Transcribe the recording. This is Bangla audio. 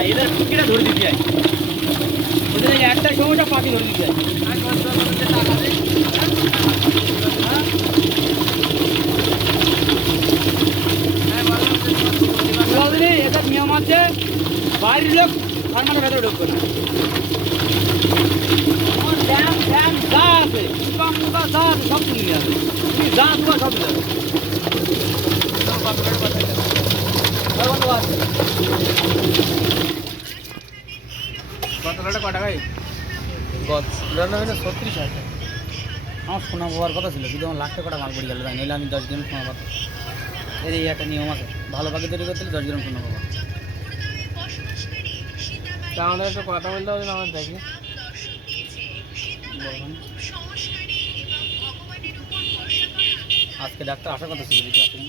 ধরে দিতে যায় ওদের একটা সময়টা পাখি ধরে দিতে বলদিনি এটা নিয়ম আছে বাইরের লোক ফার্মারের ভেতরে ঢুকবে না। ড্যাম ড্যাম যা আছে পোকা মোকা যা সব তুলে নিয়ে আসবে তুমি যা তোমার সব নিয়ে যাবে কতটা কটা ভাই গত রান্না ছত্রিশ হাজার আমার শোনা পাওয়ার কথা ছিল কিন্তু আমার লাখ টাকা মাল পড়ে গেল তাই নইলে আমি দশ গ্রাম শোনা পাতাম। এর এই একটা নিয়ম আছে ভালো পাখি তৈরি করতে হলে দশ গ্রাম শোনা পাবো। তা আমাদের একটা কথা বলতে হবে না আমার দেখি। আজকে ডাক্তার আসার কথা ছিল কিছু আসেনি